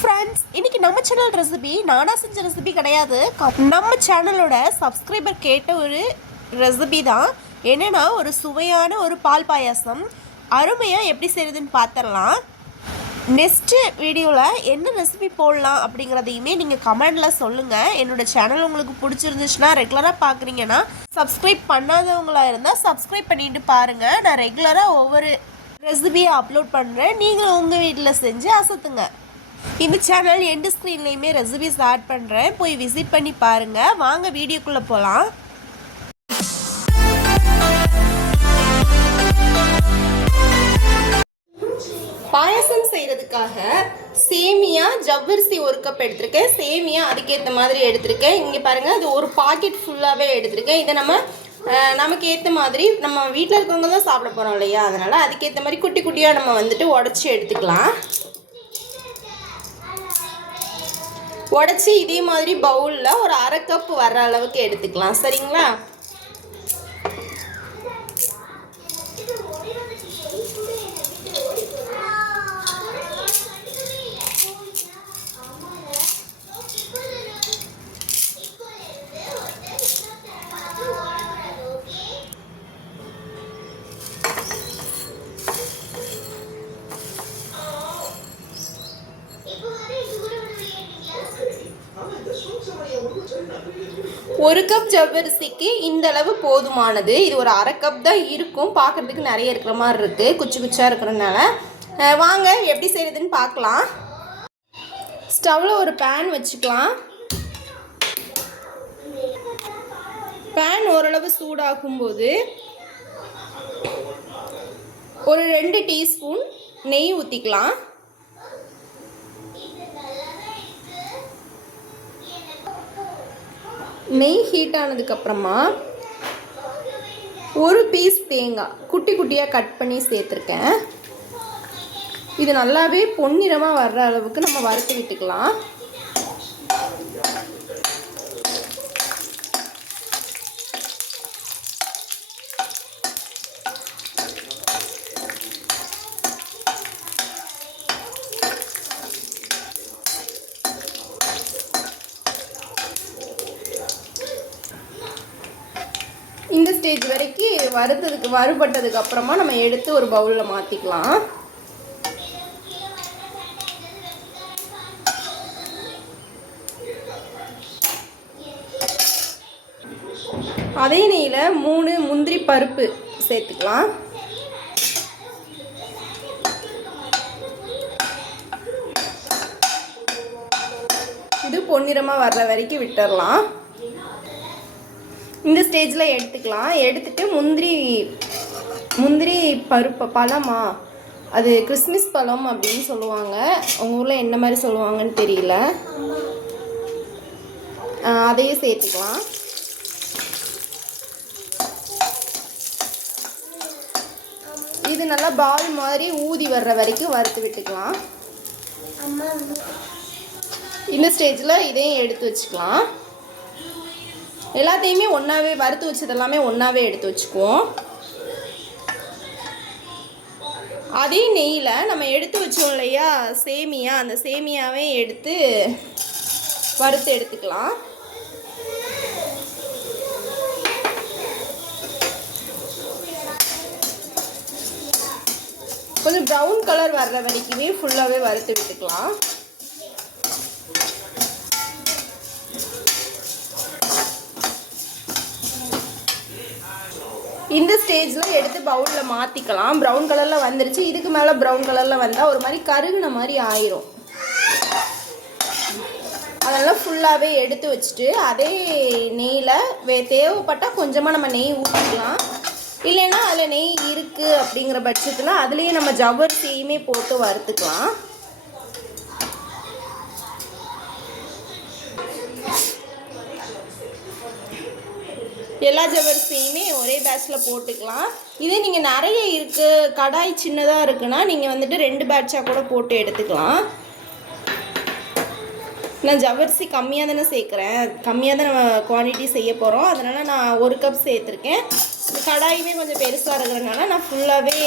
Friends, இன்னைக்கு நம்ம channel recipe நானா செஞ்ச ரெசிபி கிடையாது. நம்ம சேனலோட சப்ஸ்கிரைபர் கேட்ட ஒரு ரெசிபி தான். என்னன்னா ஒரு சுவையான ஒரு பால் பாயாசம் அருமையாக எப்படி செய்கிறதுன்னு பார்த்துடலாம். நெக்ஸ்ட்டு வீடியோவில் என்ன ரெசிபி போடலாம் அப்படிங்கிறதையுமே நீங்கள் கமெண்டில் சொல்லுங்கள். என்னோடய சேனல் உங்களுக்கு பிடிச்சிருந்துச்சுன்னா ரெகுலராக பார்க்குறீங்கன்னா சப்ஸ்கிரைப் பண்ணாதவங்களாக இருந்தால் சப்ஸ்கிரைப் பண்ணிட்டு பாருங்கள். நான் ரெகுலராக ஒவ்வொரு ரெசிபியை அப்லோட் பண்ணுறேன். நீங்களும் உங்கள் வீட்டில் செஞ்சு அசத்துங்க. இந்த சேனல் எண்டு ஸ்க்ரீன்லேயுமே ரெசிபிஸ் ஆட் பண்ணுறேன், போய் விசிட் பண்ணி பாருங்கள். வாங்க வீடியோக்குள்ளே போகலாம். பாயசம் செய்கிறதுக்காக சேமியா ஜவ்வரிசி ஒரு கப் எடுத்திருக்கேன். சேமியா அதுக்கேற்ற மாதிரி எடுத்திருக்கேன். இங்கே பாருங்கள், அது ஒரு பாக்கெட் ஃபுல்லாகவே எடுத்திருக்கேன். இதை நமக்கு ஏற்ற மாதிரி நம்ம வீட்டில் இருக்கிறவங்க தான் சாப்பிட போகிறோம் இல்லையா, அதனால் அதுக்கேற்ற மாதிரி குட்டி குட்டியாக நம்ம உடச்சி எடுத்துக்கலாம். உடச்சி இதே மாதிரி பவுலில் ஒரு அரை கப் வர்ற அளவுக்கு எடுத்துக்கலாம். சரிங்களா? ஒரு கப் ஜவ்வரிசிக்கு இந்த அளவு போதுமானது. இது ஒரு அரை கப் தான் இருக்கும். பார்க்குறதுக்கு நிறைய இருக்கிற மாதிரி இருக்குது, குச்சி குச்சியாக இருக்கிறதுனால. வாங்க எப்படி செய்கிறதுன்னு பார்க்கலாம். ஸ்டவ்வில் ஒரு பேன் வச்சுக்கலாம். பேன் ஓரளவு சூடாகும்போது ஒரு 2 டீஸ்பூன் நெய் ஊற்றிக்கலாம். நெய் ஹீட் ஆனதுக்கப்புறமா ஒரு பீஸ் தேங்காய் குட்டி குட்டியாக கட் பண்ணி சேர்த்துருக்கேன். இது நல்லாவே பொன்னிறமாக வர்ற அளவுக்கு நம்ம வறுத்து விட்டுக்கலாம். இந்த ஸ்டேஜ் வரைக்கும் வறுபட்டதுக்கு அப்புறமா நம்ம எடுத்து ஒரு பவுலில் மாற்றிக்கலாம். அதே நெய்யில் 3 முந்திரி பருப்பு சேர்த்துக்கலாம். இது பொன்னிறமாக வர்ற வரைக்கும் விட்டுடலாம். இந்த ஸ்டேஜில் எடுத்துக்கலாம். எடுத்துகிட்டு முந்திரி பருப்பு பழமா, அது கிறிஸ்மஸ் பழம் அப்படின்னு சொல்லுவாங்க. உங்கள் ஊரில் என்ன மாதிரி சொல்லுவாங்கன்னு தெரியல. அதையும் சேர்த்துக்கலாம். இது நல்லா பால் மாதிரி ஊதி வர்ற வரைக்கும் வறுத்து விட்டுக்கலாம். இந்த ஸ்டேஜில் இதையும் எடுத்து வச்சுக்கலாம். எல்லாத்தையுமே ஒன்றாவே வறுத்து வச்சதெல்லாமே ஒன்றாவே எடுத்து வச்சுக்குவோம். அதே நெய்யில் நம்ம எடுத்து வச்சோம் இல்லையா சேமியா, அந்த சேமியாவே எடுத்து வறுத்து எடுத்துக்கலாம். கொஞ்சம் ப்ரௌன் கலர் வர்ற வரைக்குமே ஃபுல்லாகவே வறுத்து விட்டுக்கலாம். இந்த ஸ்டேஜில் எடுத்து பவுலில் மாற்றிக்கலாம். ப்ரௌன் கலரில் வந்துருச்சு. இதுக்கு மேலே ப்ரௌன் கலரில் வந்தால் ஒரு மாதிரி கருகுன மாதிரி ஆயிரும். அதெல்லாம் ஃபுல்லாகவே எடுத்து வச்சுட்டு அதே நெய்யில் தேவைப்பட்டால் கொஞ்சமாக நம்ம நெய் ஊற்றிக்கலாம். இல்லைன்னா அதில் நெய் இருக்குது அப்படிங்கிற பட்சத்தில் அதுலேயே நம்ம ஜவ்வரிசியுமே போட்டு வறுத்துக்கலாம். எல்லா ஜவ்வரிசியுமே ஒரே பேட்சில் போட்டுக்கலாம். இதே நீங்கள் நிறைய இருக்குது, கடாய் சின்னதாக இருக்குன்னா நீங்கள் 2 பேட்சாக கூட போட்டு எடுத்துக்கலாம். நான் ஜவ்வரிசி கம்மியாக தானே சேர்க்குறேன், கம்மியாக தான் நம்ம குவான்டிட்டி செய்ய போகிறோம். அதனால் நான் 1 கப் சேர்த்துருக்கேன். கடாயுமே கொஞ்சம் பெருசாக இருக்கிறதுனால நான் ஃபுல்லாகவே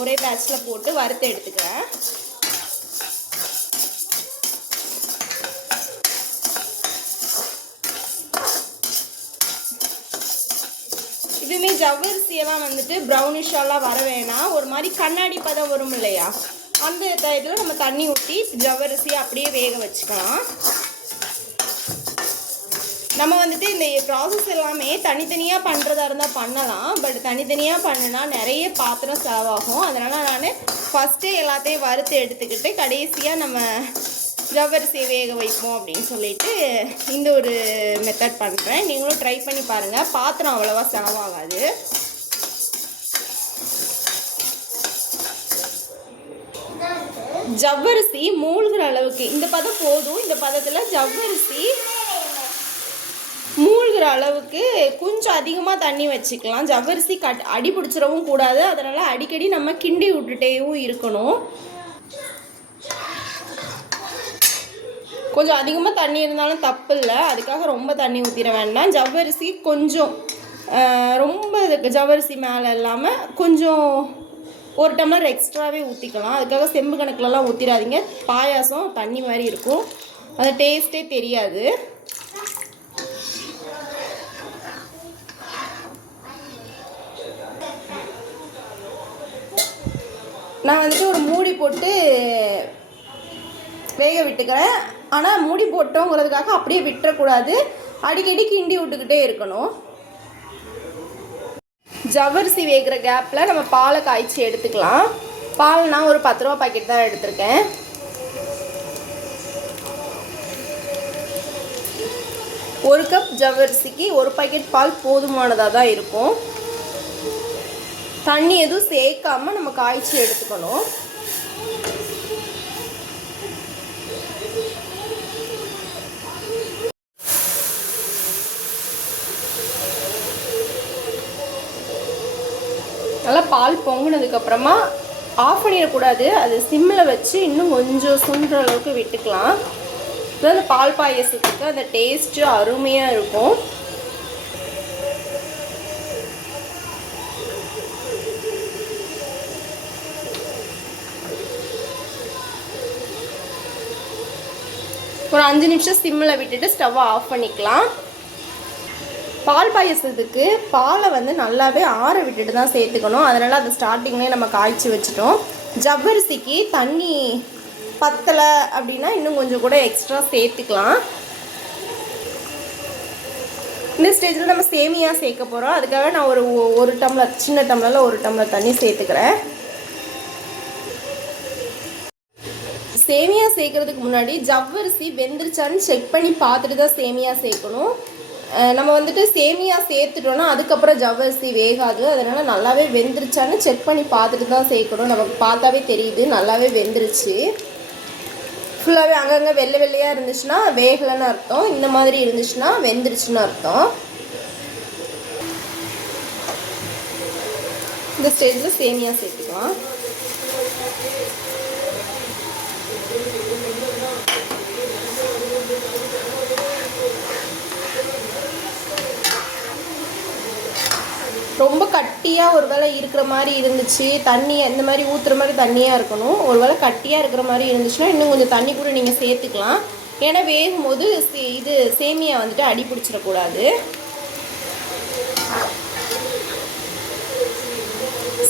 ஒரே பேட்சில் போட்டு வறுத்து எடுத்துக்கிறேன். ஜவ்வரிசியெல்லாம் வந்துட்டு ப்ரௌனிஷாலாம் வர வேணாம், ஒரு மாதிரி கண்ணாடி பதம் வரும் இல்லையா, அந்த இதில் நம்ம தண்ணி ஊற்றி ஜவ்வரிசியை அப்படியே வேக வச்சுக்கலாம். நம்ம வந்துட்டு இந்த ப்ராசஸ் எல்லாமே தனித்தனியாக பண்ணுறதா இருந்தால் பண்ணலாம். பட் தனித்தனியாக பண்ணுனா நிறைய பாத்திரம் செலவாகும். அதனால் நான் ஃபஸ்ட்டே எல்லாத்தையும் வறுத்து எடுத்துக்கிட்டு கடைசியாக நம்ம ஜவ்வரிசியை வேக வைப்போம் அப்படின்னு சொல்லிட்டு இந்த ஒரு மெத்தட் பண்ணுறேன். நீங்களும் ட்ரை பண்ணி பாருங்கள், பாத்திரம் அவ்வளோவா செலவாகாது. ஜவ்வரிசி மூழ்கிற அளவுக்கு இந்த பதம் போதும். இந்த பதத்தில் ஜவ்வரிசி மூழ்கிற அளவுக்கு கொஞ்சம் அதிகமாக தண்ணி வச்சுக்கலாம். ஜவ்வரிசி அடி பிடிச்சிடவும் கூடாது, அதனால் அடிக்கடி நம்ம கிண்டி விட்டுட்டேவும் இருக்கணும். கொஞ்சம் அதிகமாக தண்ணி இருந்தாலும் தப்பு இல்லை, அதுக்காக ரொம்ப தண்ணி ஊற்றிட வேண்டாம். ஜவ்வரிசி கொஞ்சம் ரொம்ப ஜவ்வரிசி மேலே இல்லாமல் கொஞ்சம் ஒரு டம்ளர் எக்ஸ்ட்ராவே ஊற்றிக்கலாம். அதுக்காக செம்பு கணக்கிலலாம் ஊற்றிடாதீங்க, பாயாசம் தண்ணி மாதிரி இருக்கும், அது டேஸ்ட்டே தெரியாது. நான் வந்துட்டு ஒரு மூடி போட்டு வேக விட்டுக்கிறேன். ஆனால் மூடி போட்டோங்கிறதுக்காக அப்படியே விட்டுறக்கூடாது, அடிக்கடி கிண்டி விட்டுக்கிட்டே இருக்கணும். ஜவ்வரிசி வேகிற கேப்பில் நம்ம பாலை காய்ச்சி எடுத்துக்கலாம். பால் நான் ஒரு 10 ரூபா பாக்கெட் தான் எடுத்திருக்கேன். ஒரு கப் ஜவ்வரிசிக்கு 1 பாக்கெட் பால் போதுமானதாக தான் இருக்கும். தண்ணி எதுவும் சேர்க்காம நம்ம காய்ச்சி எடுத்துக்கணும். நல்லா பால் பொங்கினதுக்கப்புறமா ஆஃப் பண்ணிடக்கூடாது, அது சிம்மில் வச்சு இன்னும் கொஞ்சம் சுண்டுற அளவுக்கு விட்டுக்கலாம். அந்த பால் பாயசத்துக்கு அந்த டேஸ்ட்டு அருமையாக இருக்கும். ஒரு 5 நிமிஷம் சிம்மில் விட்டுட்டு ஸ்டவ்வை ஆஃப் பண்ணிக்கலாம். பால் பாயசத்துக்கு பாலை வந்து நல்லாவே ஆற விட்டுட்டு தான் சேர்த்துக்கணும், அதனால் அதை ஸ்டார்டிங்லேயே நம்ம காய்ச்சி வச்சுட்டோம். ஜவ்வரிசிக்கு தண்ணி பத்தலை அப்படின்னா இன்னும் கொஞ்சம் கூட எக்ஸ்ட்ரா சேர்த்துக்கலாம். இந்த ஸ்டேஜில் நம்ம சேமியா சேர்க்க போகிறோம், அதுக்காக நான் ஒரு டம்ளர், சின்ன டம்ளரில் 1 டம்ளர் தண்ணி சேர்த்துக்கிறேன். சேமியா சேர்க்கறதுக்கு முன்னாடி ஜவ்வரிசி வெந்துருச்சான்னு செக் பண்ணி பார்த்துட்டு தான் சேமியா சேர்க்கணும். நம்ம வந்துட்டு சேமியா சேர்த்துட்டோன்னா அதுக்கப்புறம் ஜவ்வரிசி வேகாது, அதனால் நல்லாவே வெந்துருச்சான்னு செக் பண்ணி பார்த்துட்டு தான் சேர்க்கணும். நமக்கு பார்த்தாவே தெரியுது நல்லாவே வெந்துருச்சு. ஃபுல்லாகவே அங்கங்கே வெள்ளை வெள்ளையாக இருந்துச்சுன்னா வேகலைன்னு அர்த்தம், இந்த மாதிரி இருந்துச்சுன்னா வெந்துருச்சுன்னு அர்த்தம். இந்த ஸ்டேஜில் சேமியா சேர்த்துக்கலாம். ரொம்ப கட்டியாக ஒரு வேளை இருக்கிற மாதிரி இருந்துச்சு, தண்ணி அந்த மாதிரி ஊற்றுற மாதிரி தண்ணியாக இருக்கணும். ஒரு வேளை கட்டியாக இருக்கிற மாதிரி இருந்துச்சுன்னா இன்னும் கொஞ்சம் தண்ணி கூட நீங்கள் சேர்த்துக்கலாம். ஏன்னா வேகும் போது இது சேமியா வந்துட்டு அடி பிடிச்சிடக்கூடாது.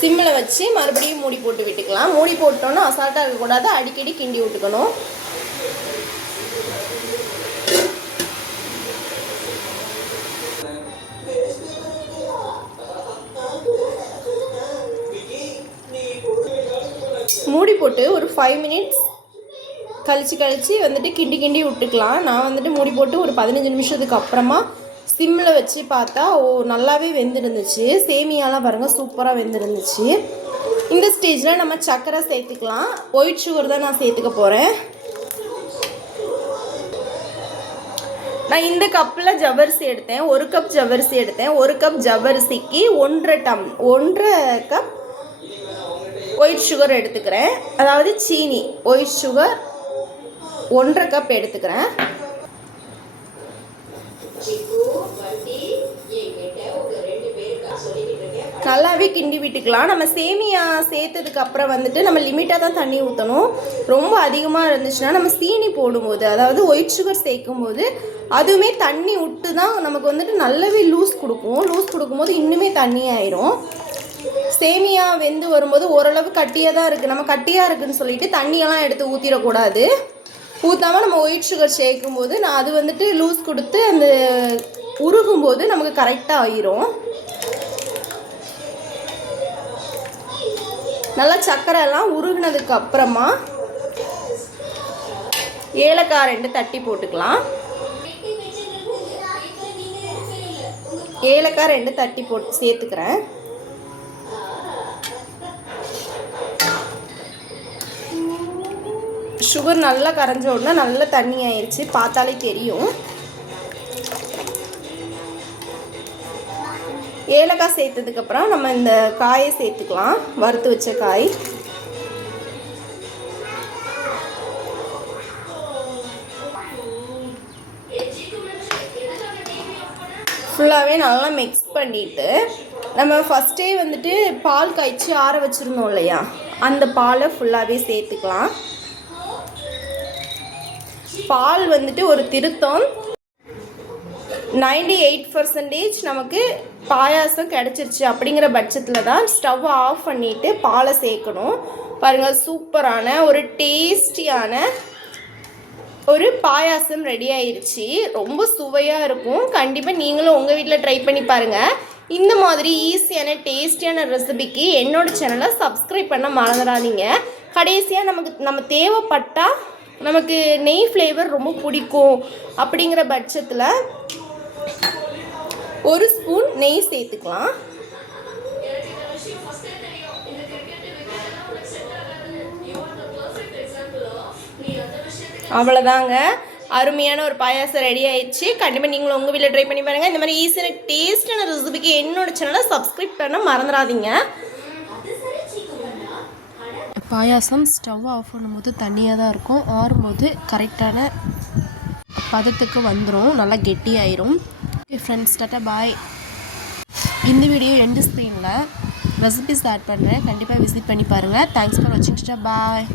சிம்மில் வச்சு மறுபடியும் மூடி போட்டு விட்டுக்கலாம். மூடி போட்டோன்னா அசால்ட்டாக இருக்கக்கூடாது, அடிக்கடி கிண்டி விட்டுக்கணும். மூடி போட்டு ஒரு 5 மினிட்ஸ் கழித்து வந்துட்டு கிண்டி விட்டுக்கலாம். நான் வந்துட்டு மூடி போட்டு ஒரு 15 நிமிஷத்துக்கு அப்புறமா சிம்மில் வச்சு பார்த்தா நல்லாவே வெந்துருந்துச்சு. சேமியாலாம் பாருங்கள் சூப்பராக வெந்துருந்துச்சு. இந்த ஸ்டேஜில் நம்ம சர்க்கரை சேர்த்துக்கலாம். ஒயிட் சுகர் தான் நான் சேர்த்துக்க போகிறேன். நான் இந்த கப்பில் ஜவ்வரிசி எடுத்தேன், 1 கப் ஜவ்வரிசி எடுத்தேன். 1 கப் ஜவ்வரிசிக்கு 1.5 கப் ஒயிட் சுகர் எடுத்துக்கிறேன். அதாவது சீனி, ஒயிட் சுகர் 1.5 கப் எடுத்துக்கிறேன். நல்லாவே கிண்டி விட்டுக்கலாம். நம்ம சேமியா சேர்த்ததுக்கு அப்புறம் வந்துட்டு நம்ம லிமிட்டாக தான் தண்ணி ஊற்றணும். ரொம்ப அதிகமாக இருந்துச்சுன்னா நம்ம சீனி போடும்போது, அதாவது ஒயிட் சுகர் சேர்க்கும் போது அதுவுமே தண்ணி விட்டு தான் நமக்கு வந்துட்டு நல்லாவே லூஸ் கொடுக்கும். லூஸ் கொடுக்கும்போது இன்னுமே தண்ணி ஆயிரும். சேமியா வெந்து வரும்போது ஓரளவு கட்டியாக தான் இருக்குது. நம்ம கட்டியாக இருக்குதுன்னு சொல்லிட்டு தண்ணியெல்லாம் எடுத்து ஊற்றிடக்கூடாது. ஊற்றாமல் நம்ம ஒயிட் சுகர் சேர்க்கும்போது அது வந்துட்டு லூஸ் கொடுத்து அந்த உருகும்போது நமக்கு கரெக்டாக ஆயிரும். நல்லா சர்க்கரை எல்லாம் உருகினதுக்கு அப்புறமா ஏலக்காய் 2 தட்டி போட்டுக்கலாம். ஏலக்காய் 2 தட்டி போட்டு சேர்த்துக்கிறேன். சுகர் நல்லா கரைஞ்ச உடனே நல்லா தண்ணி ஆயிடுச்சு, பார்த்தாலே தெரியும். ஏலக்காய் சேர்த்ததுக்கப்புறம் நம்ம இந்த காயை சேர்த்துக்கலாம், வறுத்து வச்ச காய். ஃபுல்லாகவே நல்லா மிக்ஸ் பண்ணிவிட்டு நம்ம ஃபஸ்ட்டே வந்துட்டு பால் காய்ச்சி ஆற வச்சுருந்தோம் இல்லையா, அந்த பாலை ஃபுல்லாகவே சேர்த்துக்கலாம். பால் வந்துட்டு ஒரு திருத்தம் 98% நமக்கு பாயாசம் கிடச்சிருச்சு அப்படிங்கிற பட்சத்தில் தான் ஸ்டவ் ஆஃப் பண்ணிவிட்டு பாலை சேர்க்கணும். பாருங்கள், சூப்பரான ஒரு டேஸ்டியான ஒரு பாயாசம் ரெடி ஆயிடுச்சு. ரொம்ப சுவையாக இருக்கும். கண்டிப்பாக நீங்களும் உங்கள் வீட்டில் ட்ரை பண்ணி பாருங்கள். இந்த மாதிரி ஈஸியான டேஸ்டியான ரெசிபிக்கு என்னோடய சேனலை சப்ஸ்கிரைப் பண்ண மறந்துடாதீங்க. கடைசியாக நம்ம தேவைப்பட்டால் நமக்கு நெய் ஃப்ளேவர் ரொம்ப பிடிக்கும் அப்படிங்கிற பட்சத்தில் 1 ஸ்பூன் நெய் சேர்த்துக்கலாம். அவ்வளோதாங்க, அருமையான ஒரு பாயாசம் ரெடி ஆயிடுச்சு. கண்டிப்பாக நீங்களும் உங்கள் வீட்டில் ட்ரை பண்ணி பாருங்கள். இந்த மாதிரி ஈஸியான டேஸ்டான ரெசிபிக்கு என்னோட சேனலை சப்ஸ்கிரைப் பண்ண மறந்துடாதீங்க. பாயாசம் ஸ்டவ் ஆஃப் பண்ணும்போது தண்ணியாக தான் இருக்கும், ஆறும்போது கரெக்டான பதத்துக்கு வந்துடும், நல்லா கெட்டியாயிரும். ஓகே ஃப்ரெண்ட்ஸ், டாட்டா பாய். இந்த வீடியோ எண்டு ஸ்க்ரீனில் ரெசிபிஸ் ஆட் பண்ணுறேன், கண்டிப்பாக விசிட் பண்ணி பாருங்கள். தேங்க்ஸ் ஃபார் வாட்சிங். டாட்டா பாய்.